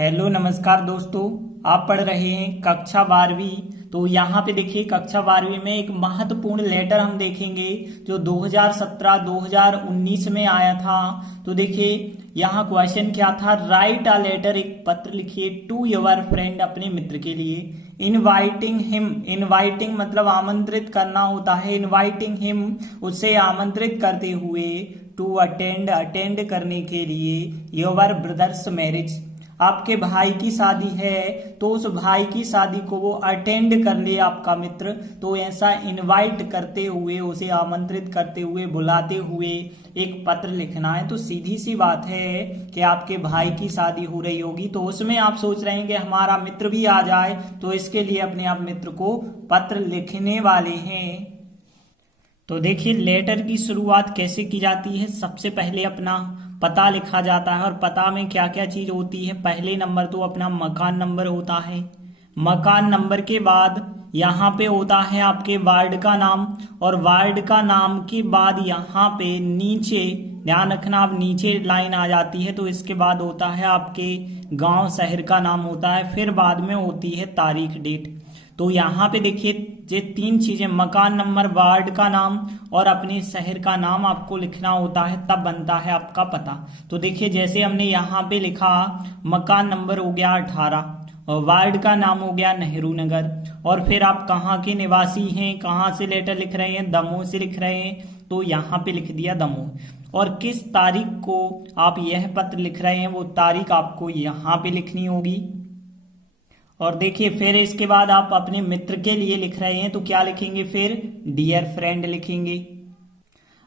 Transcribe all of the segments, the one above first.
Hello नमस्कार दोस्तों। आप पढ़ रहे हैं कक्षा 12वीं। तो यहाँ पे देखिए कक्षा 12वीं में एक महत्वपूर्ण लेटर हम देखेंगे जो 2017-2019 में आया था। तो देखिए यहाँ क्वेश्चन क्या था, राइट अ लेटर, एक पत्र लिखिए टू योर फ्रेंड, अपने मित्र के लिए। इनवाइटिंग हिम, इनवाइटिंग मतलब आमंत्रित करना होता है, इनवाइटिंग हिम उसे आमंत्रित करते हुए, टू अटेंड, अटेंड करने के लिए, योर ब्रदर्स मैरिज, आपके भाई की शादी है तो उस भाई की शादी को वो अटेंड कर ले आपका मित्र। तो ऐसा इनवाइट करते हुए, उसे आमंत्रित करते हुए, बुलाते हुए एक पत्र लिखना है। तो सीधी सी बात है कि आपके भाई की शादी हो रही होगी तो उसमें आप सोच रहे हैं कि हमारा मित्र भी आ जाए, तो इसके लिए अपने आप मित्र को पत्र लिखने वाले हैं। तो देखिए लेटर की शुरुआत कैसे की जाती है। सबसे पहले अपना पता लिखा जाता है और पता में क्या क्या चीज होती है। पहले नंबर तो अपना मकान नंबर होता है। मकान नंबर के बाद यहाँ पे होता है आपके वार्ड का नाम, और वार्ड का नाम के बाद यहाँ पे नीचे, ध्यान रखना, अब नीचे लाइन आ जाती है तो इसके बाद होता है आपके गांव शहर का नाम होता है, फिर बाद में होती है तारीख डेट। तो यहाँ पे देखिए ये तीन चीजें, मकान नंबर, वार्ड का नाम और अपने शहर का नाम आपको लिखना होता है, तब बनता है आपका पता। तो देखिए जैसे हमने यहाँ पे लिखा, मकान नंबर हो गया 18 और वार्ड का नाम हो गया नेहरू नगर, और फिर आप कहाँ के निवासी हैं, कहाँ से लेटर लिख रहे हैं, दमोह से लिख रहे हैं तो यहाँ पे लिख दिया दमोह। और किस तारीख को आप यह पत्र लिख रहे हैं वो तारीख आपको यहाँ पे लिखनी होगी। और देखिए फिर इसके बाद आप अपने मित्र के लिए लिख रहे हैं तो क्या लिखेंगे, फिर डियर फ्रेंड लिखेंगे।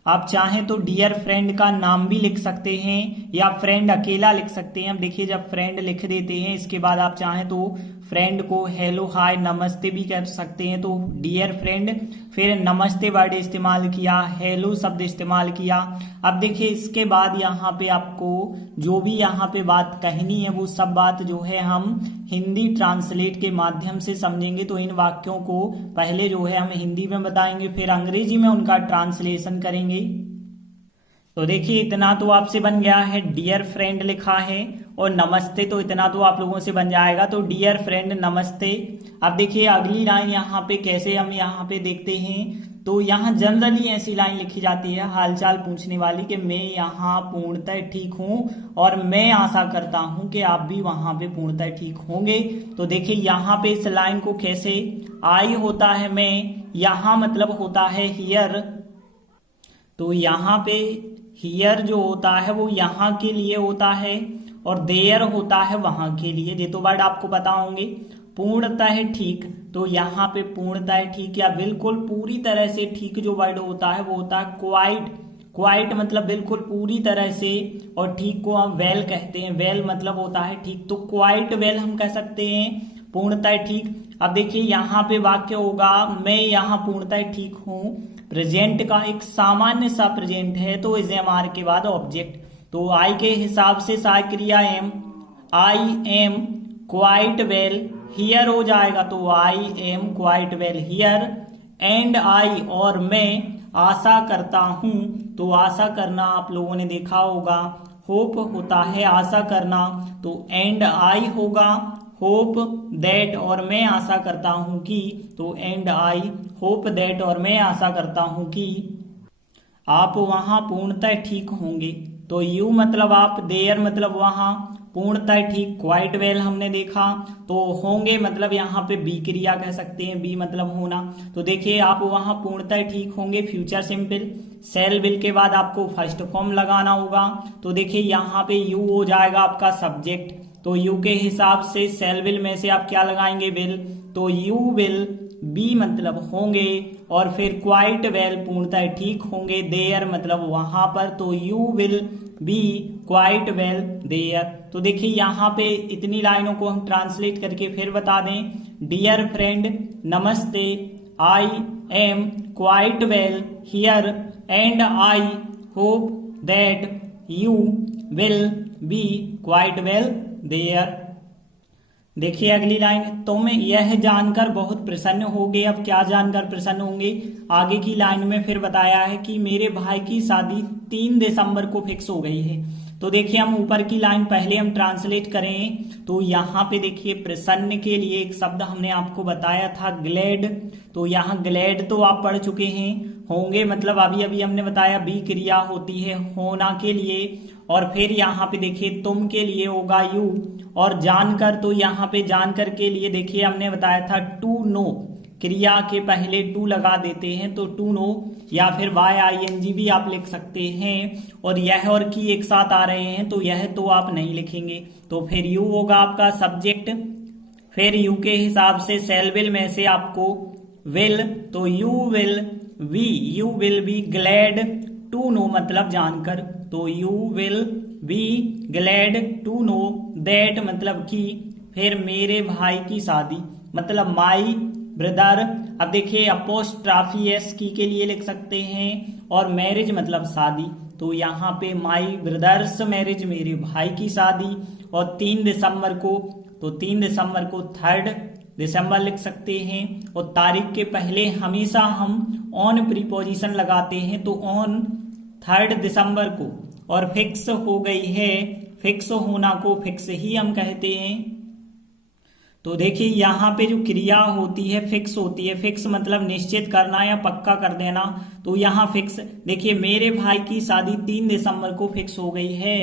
आप चाहें तो डियर फ्रेंड का नाम भी लिख सकते हैं या फ्रेंड अकेला लिख सकते हैं। अब देखिए जब फ्रेंड लिख देते हैं इसके बाद आप चाहें तो फ्रेंड को हेलो, हाय, नमस्ते भी कर सकते हैं। तो डियर फ्रेंड, फिर नमस्ते वर्ड इस्तेमाल किया, हेलो शब्द इस्तेमाल किया। अब देखिए इसके बाद यहाँ पे आपको जो भी यहाँ पे बात कहनी है वो सब बात जो है हम हिंदी ट्रांसलेट के माध्यम से समझेंगे। तो इन वाक्यों को पहले जो है हम हिंदी में बताएंगे, फिर अंग्रेजी में उनका ट्रांसलेशन करेंगे। तो देखिए इतना तो आपसे बन गया है, डियर फ्रेंड लिखा है, और नमस्ते तो इतना तो आप लोगों से बन जाएगा। तो डियर फ्रेंड नमस्ते। अब देखिए अगली लाइन यहाँ पे कैसे हम यहाँ पे देखते हैं। तो यहाँ जनरली ऐसी लाइन लिखी जाती है हालचाल पूछने वाली कि मैं यहाँ पूर्णतः ठीक हूँ और मैं आशा करता हूँ कि आप भी वहां पे पूर्णतः ठीक होंगे। तो देखिए यहाँ पे इस लाइन को कैसे, आई होता है मैं, यहाँ मतलब होता है हियर। तो यहाँ पे हियर जो होता है वो यहाँ के लिए होता है और देयर होता है वहां के लिए। ये तो वर्ड आपको पता होंगे। पूर्णतः ठीक, तो यहाँ पे पूर्णतः ठीक या बिल्कुल पूरी तरह से ठीक जो वर्ड होता है वो होता है क्वाइट। क्वाइट मतलब बिल्कुल पूरी तरह से, और ठीक को हम वेल कहते हैं, वेल मतलब होता है ठीक। तो क्वाइट वेल हम कह सकते हैं, पूर्णतः ठीक। अब देखिए यहाँ पे वाक्य होगा, मैं यहाँ पूर्णतः ठीक हूँ। प्रेजेंट का एक सामान्य सा प्रेजेंट है तो इज एम आर के बाद ऑब्जेक्ट। तो आई के हिसाब से सहायक क्रिया am, I am quite well here हो जाएगा। तो I am quite well here, and I और मैं आशा करता हूं। तो आशा करना आप लोगों ने देखा होगा, होप होता है आशा करना, तो एंड आई होगा होप दैट, और मैं आशा करता हूं कि, तो एंड आई होप दैट और मैं आशा करता हूं कि आप वहां पूर्णतः ठीक होंगे। तो यू मतलब आप, देयर मतलब वहां, पूर्णतः ठीक, क्वाइट वेल हमने देखा। तो होंगे मतलब यहाँ पे बी क्रिया कह सकते हैं, बी मतलब होना। तो देखिए आप वहां पूर्णतः ठीक होंगे, फ्यूचर सिंपल। सेल विल के बाद आपको फर्स्ट फॉर्म लगाना होगा। तो देखिए यहाँ पे यू हो जाएगा आपका सब्जेक्ट। तो यू के हिसाब से सेल विल में से आप क्या लगाएंगे, विल। तो यू विल बी मतलब होंगे, और फिर क्वाइट वेल पूर्णतः ठीक होंगे, देयर मतलब वहां पर। तो you will be quite well there. तो देखिए यहाँ पे इतनी लाइनों को हम ट्रांसलेट करके फिर बता दें। डियर फ्रेंड नमस्ते, I am quite well here, and I hope that you will be quite well there. देखिए अगली लाइन, तुम यह जानकर बहुत प्रसन्न होगे। अब क्या जानकर प्रसन्न होंगे, आगे की लाइन में फिर बताया है कि मेरे भाई की शादी 3 दिसंबर को फिक्स हो गई है। तो देखिए हम ऊपर की लाइन पहले हम ट्रांसलेट करें तो यहाँ पे देखिए प्रसन्न के लिए एक शब्द हमने आपको बताया था ग्लैड। तो यहाँ ग्लैड तो आप पढ़ चुके हैं, होंगे मतलब अभी अभी हमने बताया बी क्रिया होती है होना के लिए, और फिर यहाँ पे देखिए तुम के लिए होगा यू, और जानकर तो यहाँ पे जानकर के लिए देखिए हमने बताया था टू नो, क्रिया के पहले टू लगा देते हैं तो टू नो, या फिर YING भी आप लिख सकते हैं, और यह और की एक साथ आ रहे हैं तो यह तो आप नहीं लिखेंगे। तो फिर यू होगा आपका सब्जेक्ट, फिर यू के हिसाब से सेल विल में से आपको विल, तो you will be glad to know मतलब जानकर, तो you will be glad to know that मतलब कि, फिर मेरे भाई की शादी मतलब माई ब्रदर, अब देखिए अपोस्ट्राफी एस की के लिए लिख सकते हैं, और मैरिज मतलब शादी, तो यहाँ पे माई ब्रदर्स मैरिज मेरे भाई की शादी, और 3 दिसंबर को, तो 3 दिसंबर को 3 दिसंबर लिख सकते हैं, और तारीख के पहले हमेशा हम ऑन प्रीपोजिशन लगाते हैं तो ऑन 3 दिसंबर को, और फिक्स हो गई है, फिक्स होना को फिक्स ही हम कहते हैं। तो देखिए यहाँ पे जो क्रिया होती है फिक्स होती है, फिक्स मतलब निश्चित करना या पक्का कर देना, तो यहाँ फिक्स देखिए मेरे भाई की शादी 3 दिसंबर को फिक्स हो गई है।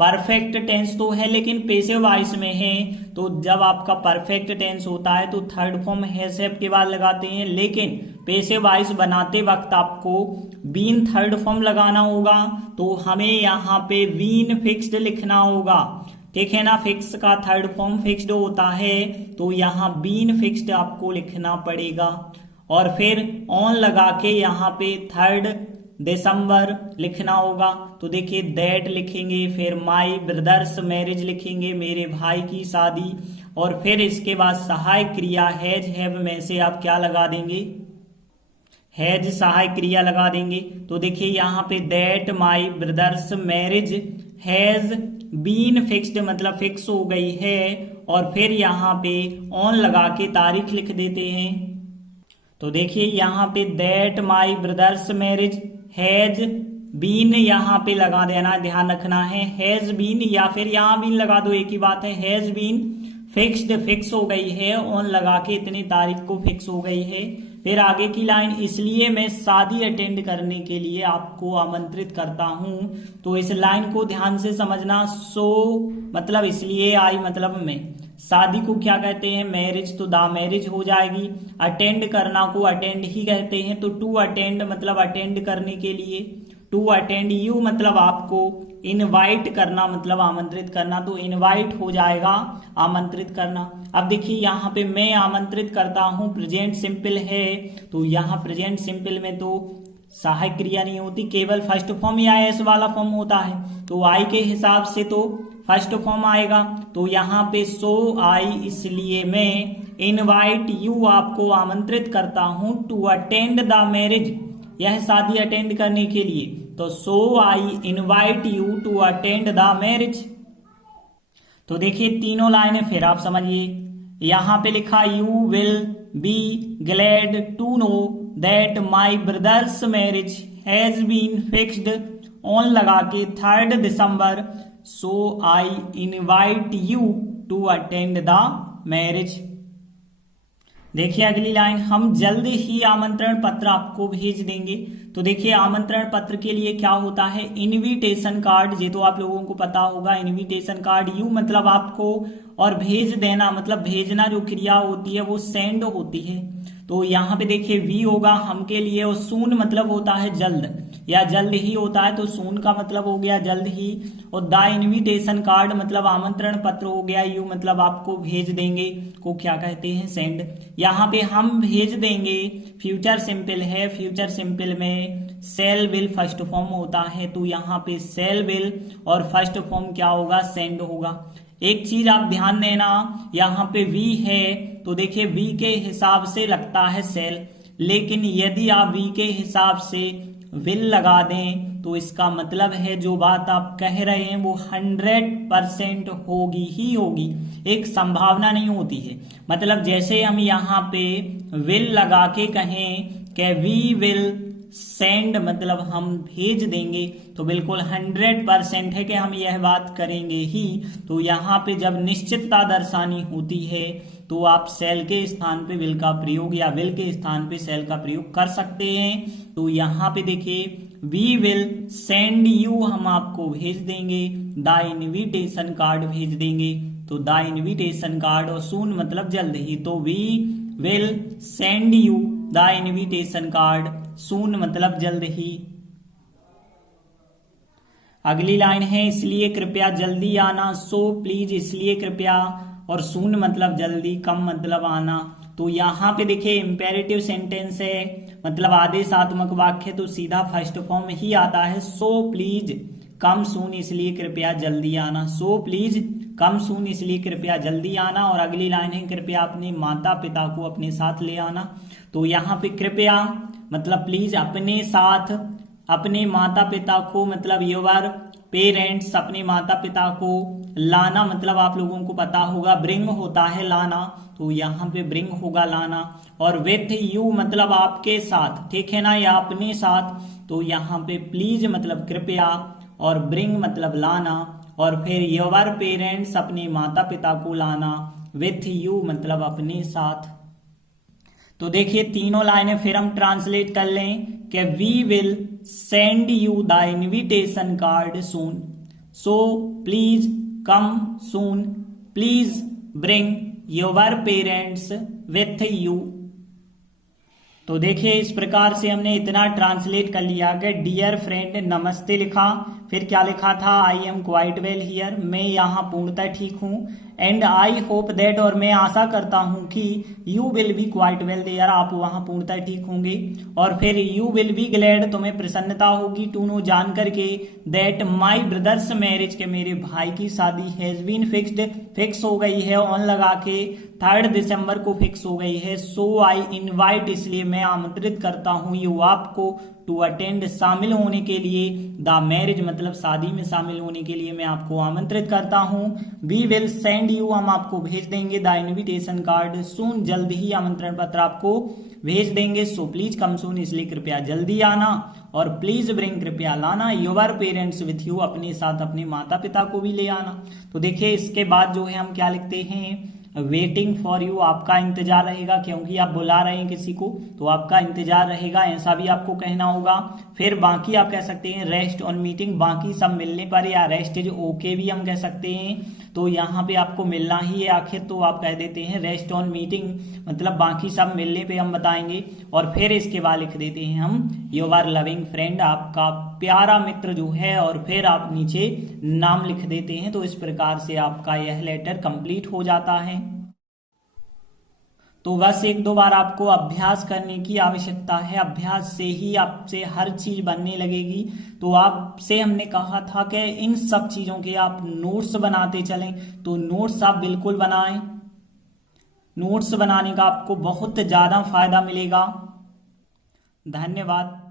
परफेक्ट टेंस तो है लेकिन पैसिव वॉइस में है, तो जब आपका परफेक्ट टेंस होता है तो थर्ड फॉर्म हैज हैव के बाद लगाते हैं, लेकिन पैसिव वॉइस बनाते वक्त आपको बीन थर्ड फॉर्म लगाना होगा, तो हमें यहाँ पे बीन फिक्स्ड लिखना होगा, ठीक है ना। फिक्स का थर्ड फॉर्म फिक्स्ड होता है, तो यहाँ बीन फिक्स्ड आपको लिखना पड़ेगा, और फिर ऑन लगा के यहाँ पे 3 दिसंबर लिखना होगा, तो देखिए दैट लिखेंगे, फिर माई ब्रदर्स मैरिज लिखेंगे मेरे भाई की शादी, और फिर इसके बाद सहायक क्रिया हैज हैव में से आप क्या लगा देंगे, हैज सहायक क्रिया लगा देंगे। तो देखिए यहाँ पे that my brother's marriage has been fixed मतलब फिक्स हो गई है, और फिर यहाँ पे ऑन लगा के तारीख लिख देते हैं। तो देखिए यहाँ पे that my brother's marriage has been यहाँ पे लगा देना, ध्यान रखना है, हैज बीन या फिर यहाँ बीन लगा दो, एक ही बात है, हैज बीन फिक्स्ड फिक्स हो गई है, ऑन लगा के इतनी तारीख को फिक्स हो गई है। फिर आगे की लाइन, इसलिए मैं शादी अटेंड करने के लिए आपको आमंत्रित करता हूं, तो इस लाइन को ध्यान से समझना। सो मतलब इसलिए, आई मतलब मैं, शादी को क्या कहते हैं, मैरिज, तो द मैरिज हो जाएगी, अटेंड करना को अटेंड ही कहते हैं, तो टू अटेंड मतलब अटेंड करने के लिए, टू अटेंड, यू मतलब आपको, इनवाइट करना मतलब आमंत्रित करना, तो इनवाइट हो जाएगा आमंत्रित करना। अब देखिए यहाँ पे मैं आमंत्रित करता हूं प्रेजेंट सिंपल है, तो यहाँ प्रेजेंट सिंपल में तो सहायक क्रिया नहीं होती, केवल फर्स्ट फॉर्म या एस वाला फॉर्म होता है, तो आई के हिसाब से तो फर्स्ट फॉर्म आएगा, तो यहाँ पे सो आई इसलिए मैं, इनवाइट यू आपको आमंत्रित करता हूं, टू अटेंड द मैरिज यह शादी अटेंड करने के लिए, तो so I invite you to attend the marriage. तो देखिए तीनों लाइनें फिर आप समझिए, यहां पे लिखा you will be glad to know that my brother's marriage has been fixed, on लगा के 3 December, so I invite you to attend the marriage. देखिए अगली लाइन, हम जल्द ही आमंत्रण पत्र आपको भेज देंगे, तो देखिए आमंत्रण पत्र के लिए क्या होता है, इनविटेशन कार्ड, ये तो आप लोगों को पता होगा, इनविटेशन कार्ड, यू मतलब आपको, और भेज देना मतलब भेजना जो क्रिया होती है वो सेंड होती है, तो यहाँ पे देखिए वी होगा हम के लिए, और सून मतलब होता है जल्द या जल्द ही होता है, तो सून का मतलब हो गया जल्द ही, और द इनविटेशन कार्ड मतलब आमंत्रण पत्र हो गया, यू मतलब आपको भेज देंगे को क्या कहते हैं, सेंड। यहाँ पे हम भेज देंगे फ्यूचर सिंपल है, फ्यूचर सिंपल में सेल विल फर्स्ट फॉर्म होता है, तो यहाँ पे सेल विल और फर्स्ट फॉर्म क्या होगा, सेंड होगा। एक चीज आप ध्यान देना, यहाँ पे वी है तो देखिए वी के हिसाब से लगता है सेल, लेकिन यदि आप वी के हिसाब से विल लगा दें तो इसका मतलब है जो बात आप कह रहे हैं वो 100% होगी ही होगी, एक संभावना नहीं होती है। मतलब जैसे हम यहाँ पे विल लगा के कहें कि वी विल सेंड मतलब हम भेज देंगे, तो बिल्कुल 100% है कि हम यह बात करेंगे ही। तो यहाँ पे जब निश्चितता दर्शानी होती है तो आप सेल के स्थान पे विल का प्रयोग या विल के स्थान पे सेल का प्रयोग कर सकते हैं। तो यहाँ पे देखिए वी विल सेंड यू, हम आपको भेज देंगे, द इनविटेशन कार्ड भेज देंगे, तो द इनविटेशन कार्ड, और सून मतलब जल्द ही, तो we will send you the invitation card soon मतलब जल्द ही। अगली लाइन है इसलिए कृपया जल्दी आना, सो प्लीज इसलिए कृपया, और सून मतलब जल्दी, कम मतलब आना। तो यहाँ पे देखिए इंपेरेटिव सेंटेंस है, मतलब आदेशात्मक वाक्य, तो सीधा फर्स्ट फॉर्म ही आता है, सो प्लीज कम सून इसलिए कृपया जल्दी आना, सो प्लीज कम सून इसलिए कृपया जल्दी आना। और अगली लाइन है कृपया अपने माता पिता को अपने साथ ले आना। तो यहाँ पे कृपया मतलब प्लीज, अपने साथ, अपने माता पिता को मतलब योर पेरेंट्स, अपने माता पिता को, लाना मतलब आप लोगों को पता होगा ब्रिंग होता है लाना, तो यहाँ पे ब्रिंग होगा लाना। और विथ यू मतलब आपके साथ, ठीक है ना, या अपने साथ, तो यहाँ पे प्लीज मतलब कृपया, और ब्रिंग मतलब लाना, और फिर योर पेरेंट्स अपने माता पिता को लाना, विथ यू मतलब अपने साथ। तो देखिए तीनों लाइनें फिर हम ट्रांसलेट कर लें कि we will send you the invitation card soon, so please come soon, please bring your parents with you. तो देखिए इस प्रकार से हमने इतना ट्रांसलेट कर लिया कि डियर फ्रेंड नमस्ते लिखा, फिर क्या लिखा था, आई एम क्वाइट वेल हियर, मैं यहाँ पूर्णतः ठीक हूँ, एंड आई होप दैट, और मैं आशा करता हूँ कि you will be quite well there, आप वहाँ पूर्णतः ठीक होंगे। और फिर यू विल बी ग्लैड, तुम्हें प्रसन्नता होगी, टू नो जान करके, दैट माई ब्रदर्स मैरिज, के मेरे भाई की शादी, हैज बीन फिक्स्ड फिक्स हो गई है, ऑन लगा के 3 दिसंबर को फिक्स हो गई है, सो आई इनवाइट इसलिए मैं आमंत्रित करता हूँ, यू आपको, टू अटेंड शामिल होने के लिए, द मैरिज मतलब शादी में शामिल होने के लिए मैं आपको आमंत्रित करता हूँ, वी विल सेंड यू हम आपको भेज देंगे, द इनविटेशन कार्ड सून जल्द ही आमंत्रण पत्र आपको भेज देंगे, सो प्लीज कम सून इसलिए कृपया जल्दी आना, और प्लीज ब्रिंग कृपया लाना, योर पेरेंट्स विथ यू अपने साथ अपने माता पिता को भी ले आना। तो देखिए इसके बाद जो है हम क्या लिखते हैं, वेटिंग फॉर यू, आपका इंतजार रहेगा, क्योंकि आप बुला रहे हैं किसी को तो आपका इंतजार रहेगा, ऐसा भी आपको कहना होगा। फिर बाकी आप कह सकते हैं रेस्ट ऑन मीटिंग, बाकी सब मिलने पर, या रेस्ट इज ओके भी हम कह सकते हैं, तो यहाँ पे आपको मिलना ही है आखिर, तो आप कह देते हैं रेस्ट ऑन मीटिंग, मतलब बाकी सब मिलने पे हम बताएंगे। और फिर इसके बाद लिख देते हैं हम योर लविंग फ्रेंड, आपका प्यारा मित्र जो है, और फिर आप नीचे नाम लिख देते हैं। तो इस प्रकार से आपका यह लेटर कंप्लीट हो जाता है। तो बस 1-2 बार आपको अभ्यास करने की आवश्यकता है, अभ्यास से ही आपसे हर चीज बनने लगेगी। तो आपसे हमने कहा था कि इन सब चीजों के आप नोट्स बनाते चलें, तो नोट्स आप बिल्कुल बनाएं, नोट्स बनाने का आपको बहुत ज्यादा फायदा मिलेगा। धन्यवाद।